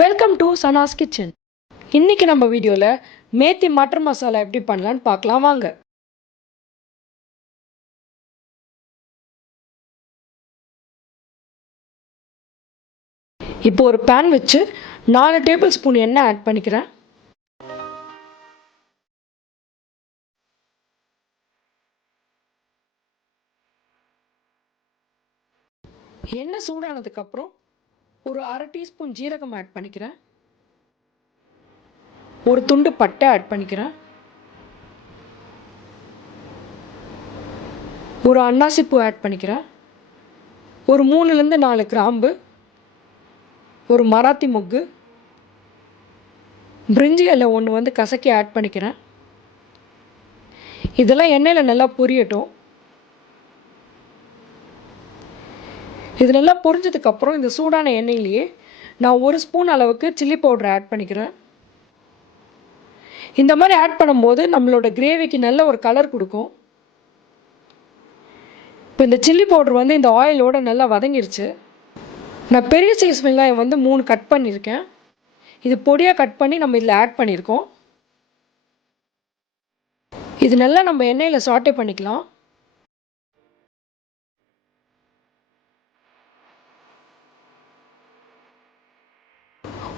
Welcome to Sana's kitchen. இன்னைக்கு நம்ம வீடியோவில் மேத்தி மட்டர் மசாலா எப்படி பண்ணலான்னு பார்க்கலாம் வாங்க. இப்போ ஒரு பேன் வச்சு 4 டேபிள் ஸ்பூன் எண்ணெய் ஆட் பண்ணிக்கிறேன். எண்ணெய் சூடானதுக்கப்புறம் ஒரு அரை டீஸ்பூன் ஜீரகம் ஆட் பண்ணிக்கிறேன். ஒரு துண்டு பட்டை ஆட் பண்ணிக்கிறேன். ஒரு அன்னாசி பூ ஆட் பண்ணிக்கிறேன். ஒரு 3லேருந்து 4 கிராம்பு, ஒரு மராத்தி மொக்கு, பிரிஞ்சி இலை ஒன்று கசக்கி ஆட் பண்ணிக்கிறேன். இதெல்லாம் எண்ணெயில் நல்லா பொரியட்டும். இது நல்லா பொரிஞ்சதுக்கப்புறம் இந்த சூடான எண்ணெயிலேயே நான் 1 ஸ்பூன் அளவுக்கு சில்லி பவுடர் ஆட் பண்ணிக்கிறேன். இந்த மாதிரி ஆட் பண்ணும்போது நம்மளோட கிரேவிக்கு நல்ல ஒரு கலர் கொடுக்கும். இப்போ இந்த சில்லி பவுடர் இந்த ஆயிலோடு நல்லா வதங்கிருச்சு. நான் பெரிய சைஸ் வெங்காயம் 3 கட் பண்ணியிருக்கேன். இது பொடியாக கட் பண்ணி நம்ம இதில் ஆட் பண்ணியிருக்கோம். இது நல்லா நம்ம எண்ணெயில் சாட்டே பண்ணிக்கலாம்.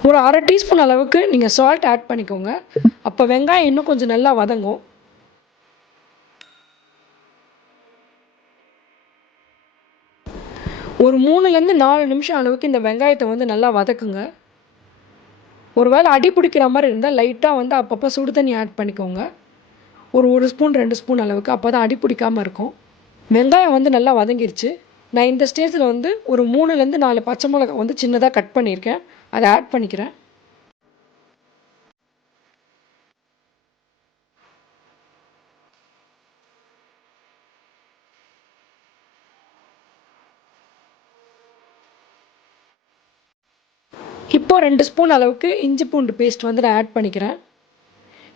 ஒரு அரை டீஸ்பூன் அளவுக்கு நீங்கள் சால்ட் ஆட் பண்ணிக்கோங்க. அப்போ வெங்காயம் இன்னும் கொஞ்சம் நல்லா வதங்கும். ஒரு 3லேருந்து 4 நிமிஷம் அளவுக்கு இந்த வெங்காயத்தை நல்லா வதக்குங்க. ஒருவேளை அடி பிடிக்கிற மாதிரி இருந்தால் லைட்டாக அப்பப்போ சுடு தண்ணி ஆட் பண்ணிக்கோங்க. ஒரு ஸ்பூன் 2 ஸ்பூன் அளவுக்கு, அப்போ தான் அடி பிடிக்காமல் இருக்கும். வெங்காயம் நல்லா வதங்கிருச்சு. நான் இந்த ஸ்டேஜில் ஒரு 3லேருந்து 4 பச்சை மிளகாய் சின்னதாக கட் பண்ணியிருக்கேன். அதை ஆட் பண்ணிக்கிறேன். இப்போ 2 ஸ்பூன் அளவுக்கு இஞ்சி பூண்டு பேஸ்ட் நான் ஆட் பண்ணிக்கிறேன்.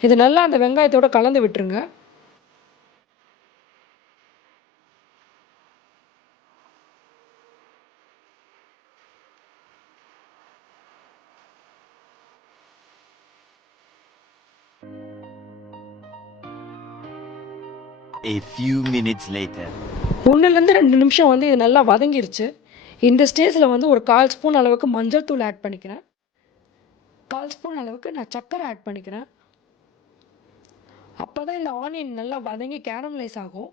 இது நல்லா அந்த வெங்காயத்தோடு கலந்து விட்டுருங்க. A few minutes later. 1லேருந்து 2 நிமிஷம் இது நல்லா வதங்கிருச்சு. இந்த ஸ்டேஜில் ஒரு 1/4 ஸ்பூன் அளவுக்கு மஞ்சள் தூள் ஆட் பண்ணிக்கிறேன். 1/4 ஸ்பூன் அளவுக்கு நான் சர்க்கரை ஆட் பண்ணிக்கிறேன். அப்போ தான் இந்த ஆனியன் நல்லா வதங்கி கேரமலைஸ் ஆகும்.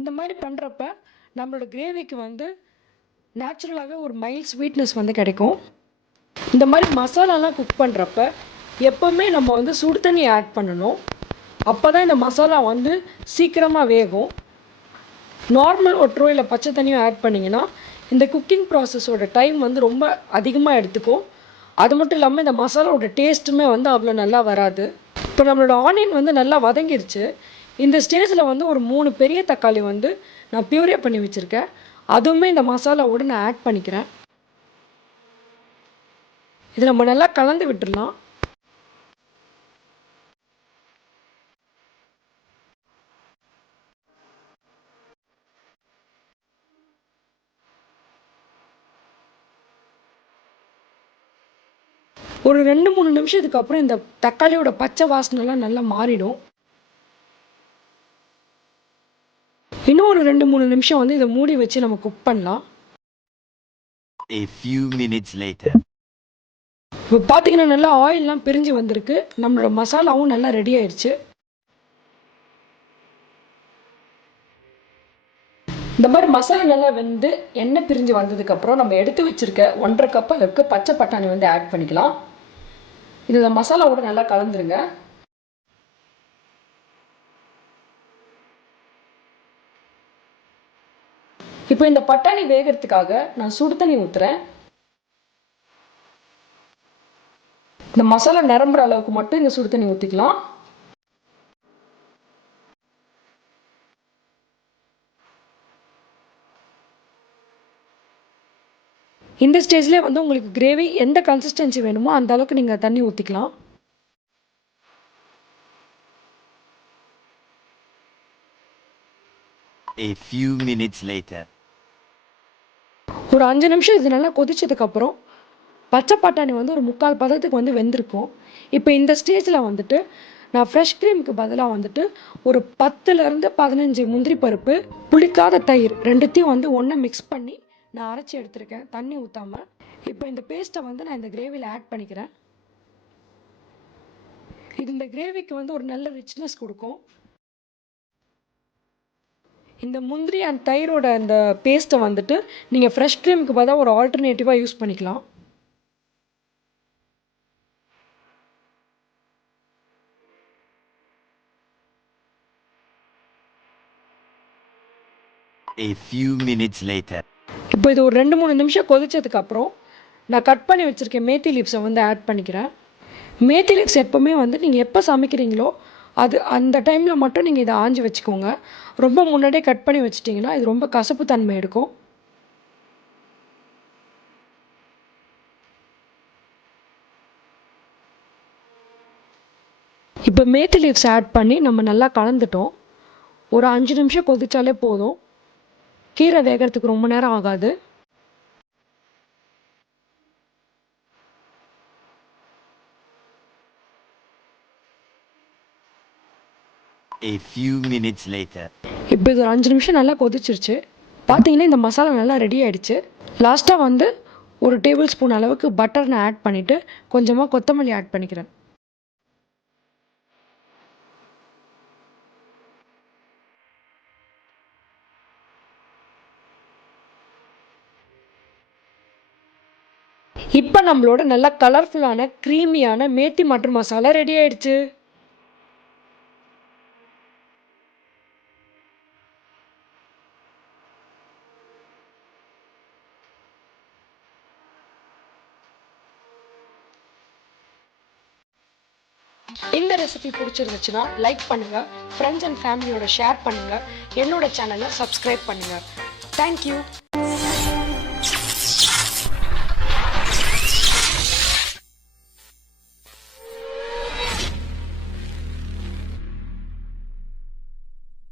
இந்த மாதிரி பண்ணுறப்ப நம்மளோட கிரேவிக்கு நேச்சுரலாகவே ஒரு மைல்ட் ஸ்வீட்னஸ் கிடைக்கும். இந்த மாதிரி மசாலாலாம் குக் பண்ணுறப்ப எப்போவுமே நம்ம சுடு தண்ணி ஆட் பண்ணணும். அப்போ தான் இந்த மசாலா சீக்கிரமாக வேகும். நார்மல் ஒட்டரோ இல்லை பச்சை தண்ணியோ ஆட் பண்ணிங்கன்னா இந்த குக்கிங் ப்ராசஸோட டைம் ரொம்ப அதிகமாக எடுத்துக்கும். அது மட்டும் இல்லாமல் இந்த மசாலாவோட டேஸ்ட்டுமே அவ்வளோ நல்லா வராது. இப்போ நம்மளோட ஆனியன் நல்லா வதங்கிருச்சு. இந்த ஸ்டேஜில் ஒரு 3 பெரிய தக்காளி நான் பியூரே பண்ணி வச்சுருக்கேன். அதுவுமே இந்த மசாலாவோடு நான் ஆட் பண்ணிக்கிறேன். இது நம்ம நல்லா கலந்து விட்டுடலாம். ஒரு 2-3 நிமிஷத்துக்கு அப்புறம் இந்த தக்காளியோட பச்சை வாசனைலாம் நல்லா மாறிடும். இன்னும் ஒரு 2-3 நிமிஷம் இதை மூடி வச்சு நம்ம குக் பண்ணலாம். A few minutes later. இப்போ பார்த்தீங்கன்னா நல்லா ஆயிலெலாம் பிரிஞ்சு வந்திருக்கு. நம்மளோட மசாலாவும் நல்லா ரெடி ஆயிடுச்சு. இந்த மாதிரி மசாலா நல்லா எண்ணெய் பிரிஞ்சு வந்ததுக்கப்புறம் நம்ம எடுத்து வச்சுருக்க 1.5 கப் அளவுக்கு பச்சை பட்டாணி ஆட் பண்ணிக்கலாம். இதில் மசாலாவோட நல்லா கலந்துருங்க. இப்போ இந்த பட்டாணி வேகிறதுக்காக நான் சுடு தண்ணி ஊற்றுறேன். இந்த மசாலா நிரம்புற அளவுக்கு மட்டும் இந்த சுடு தண்ணி ஊற்றிக்கலாம். இந்த ஸ்டேஜ்லேயே உங்களுக்கு கிரேவி எந்த கன்சிஸ்டன்சி வேணுமோ அந்த அளவுக்கு நீங்கள் தண்ணி ஊற்றிக்கலாம். A few minutes later. ஒரு 5 நிமிஷம் இது நல்லா கொதிச்சதுக்கப்புறம் பச்சை பட்டாணி வந்து ஒரு 3/4 பதத்துக்கு வந்து வெந்திருக்கும். இப்போ இந்த ஸ்டேஜில் வந்துட்டு நான் ஃப்ரெஷ் க்ரீமுக்கு பதிலாக வந்துட்டு ஒரு 10லேருந்து 15 முந்திரி பருப்பு, புளிக்காத தயிர் ரெண்டுத்தையும் வந்து ஒன்றா மிக்ஸ் பண்ணி நான் அரைச்சி எடுத்திருக்கேன், தண்ணி ஊற்றாமல். இப்போ இந்த பேஸ்ட்டை வந்து நான் இந்த கிரேவியில் ஆட் பண்ணிக்கிறேன். இது இந்த கிரேவிக்கு வந்து ஒரு நல்ல ரிச்னஸ் கொடுக்கும். இந்த முந்திரி அண்ட் தயிரோட அந்த பேஸ்ட்டை வந்துட்டு நீங்கள் ஃப்ரெஷ் க்ரீமுக்கு பதிலாக ஒரு ஆல்டர்னேட்டிவாக யூஸ் பண்ணிக்கலாம். A few minutes later. இப்போ இது ஒரு 2-3 நிமிஷம் கொதிச்சதுக்கப்புறம் நான் கட் பண்ணி வச்சுருக்கேன் மேத்தி லீவ்ஸை வந்து ஆட் பண்ணிக்கிறேன். மேத்தி லீவ்ஸ் எப்போவுமே வந்து நீங்கள் எப்போ சமைக்கிறீங்களோ அது அந்த டைமில் மட்டும் நீங்கள் இதை ஆஞ்சி வச்சுக்கோங்க. ரொம்ப முன்னாடியே கட் பண்ணி வச்சிட்டிங்கன்னா இது ரொம்ப கசப்பு தன்மை எடுக்கும். இப்போ மேத்தி லீவ்ஸ் ஆட் பண்ணி நம்ம நல்லா கலந்துட்டோம். ஒரு 5 நிமிஷம் கொதிச்சாலே போதும். கீரை வேகிறதுக்கு ரொம்ப நேரம் ஆகாது. A few minutes later. இப்போ இது ஒரு 5 நிமிஷம் நல்லா கொதிச்சிருச்சு. பார்த்தீங்கன்னா இந்த மசாலா நல்லா ரெடி ஆகிடுச்சு. லாஸ்ட்டாக வந்து ஒரு டேபிள் ஸ்பூன் அளவுக்கு பட்டர் நான் ஆட் பண்ணிவிட்டு கொஞ்சமாக கொத்தமல்லி ஆட் பண்ணிக்கிறேன். இப்போ நம்மளோட நல்லா கலர்ஃபுல்லான க்ரீமியான மேத்தி மட்டர் மசாலா ரெடி ஆயிடுச்சு. இந்த ரெசிபி பிடிச்சிருந்துச்சுன்னா லைக் பண்ணுங்கள், ஃப்ரெண்ட்ஸ் அண்ட் ஃபேமிலியோட ஷேர் பண்ணுங்கள், என்னோட சேனலை சப்ஸ்கிரைப் பண்ணுங்கள். தேங்க்யூ.